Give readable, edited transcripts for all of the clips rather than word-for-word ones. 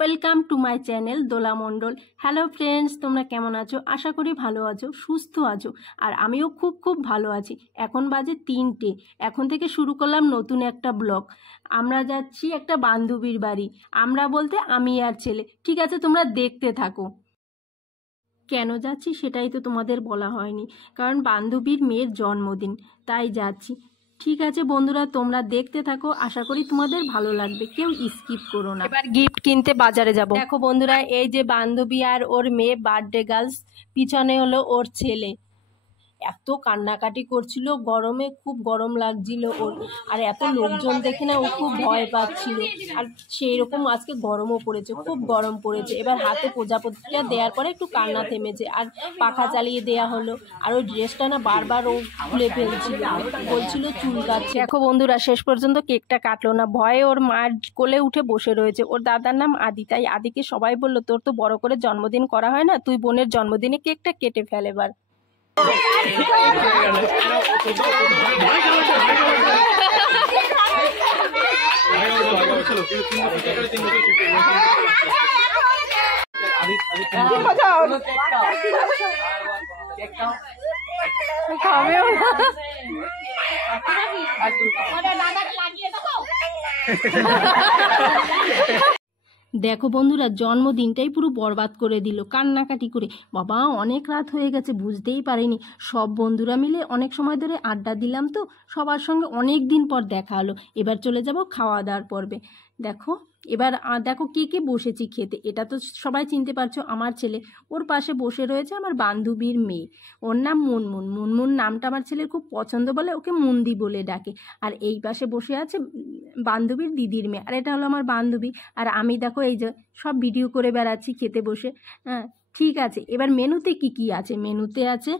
Welcome to my channel Dola Mondal. Hello friends, তোমরা কেমন আছো? আশা করি ভালো আছো, সুস্থ আছো। আর আমিও খুব খুব ভালো আছি। এখন বাজে 3টে। এখন থেকে শুরু করলাম নতুন একটা ব্লগ। আমরা যাচ্ছি একটা বান্ধবীর বাড়ি। আমরা বলতে আমি আর ছেলে। ঠিক আছে, তোমরা দেখতে থাকো। কেন যাচ্ছি সেটাই তো তোমাদের বলা হয়নি, কারণ বান্ধবীর মেয়ের জন্মদিন, তাই যাচ্ছি। ঠিক আছে বন্ধুরা, তোমরা দেখতে থাকো, আশা করি তোমাদের ভালো লাগবে, কেউ স্কিপ করো না। এবার গিফট কিনতে বাজারে যাব। দেখো বন্ধুরা, এই যে বান্ধবী আর ওর মেয়ে বার্থডে গার্লস, পিছনে হলো ওর ছেলে। এত কান্নাকাটি করছিল, গরমে খুব গরম লাগছিল ওর, আর এত লোকজন দেখে না ও খুব ভয় পাচ্ছিল। আর সেই রকম আজকে গরমও পড়েছে, খুব গরম পড়েছে। এবার হাতে প্রজাপতিটা দেওয়ার পরে একটু কান্না থেমেছে, আর পাখা চালিয়ে দেয়া হলো। আর ওই ড্রেসটা না বারবার ও খুলে ফেলছিল, বলছিল চুলকাচ্ছে। দেখো বন্ধুরা, শেষ পর্যন্ত কেকটা কাটলো না, ভয়ে ওর মার কোলে উঠে বসে রয়েছে। ওর দাদার নাম আদি, তাই আদিকে সবাই বললো, তোর তো বড় করে জন্মদিন করা হয় না, তুই বোনের জন্মদিনে কেকটা কেটে ফেল এবার। দেখো বন্ধুরা, জন্মদিনটাই পুরো বরবাদ করে দিল কান্নাকাটি করে। বাবা, অনেক রাত হয়ে গেছে, বুঝতেই পারিনি। সব বন্ধুরা মিলে অনেক সময় ধরে আড্ডা দিলাম, তো সবার সঙ্গে অনেক দিন পর দেখা হলো। এবার চলে যাব খাওয়া দাওয়ার পর্বে। দেখো এবার দেখো কে কে বসেছি খেতে। এটা তো সবাই চিনতে পারছো, আমার ছেলে। ওর পাশে বসে রয়েছে আমার বান্ধবীর মেয়ে, ওর নাম মুনমুন। মুনমুন নামটা আমার ছেলের খুব পছন্দ বলে ওকে মুন্দি বলে ডাকে। আর এই পাশে বসে আছে বান্ধবীর দিদির মেয়ে, আর এটা হলো আমার বান্ধবী। আর আমি দেখো এই যে সব ভিডিও করে বেড়াচ্ছি খেতে বসে। হ্যাঁ ঠিক আছে, এবার মেনুতে কি কি আছে? মেনুতে আছে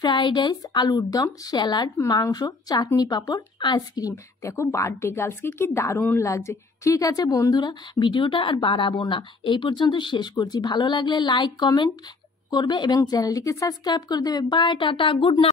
ফ্রাইড রাইস, আলুর দম, স্যালাড, মাংস, চাটনি, পাঁপড়, আইসক্রিম। দেখো বার্থডে গার্লসকে কি দারুণ লাগছে। ঠিক আছে বন্ধুরা, ভিডিওটা আর বাড়াবো না, এই পর্যন্ত শেষ করছি। ভালো লাগলে লাইক কমেন্ট করবে এবং চ্যানেলটিকে সাবস্ক্রাইব করে দেবে। Bye, tata, good night.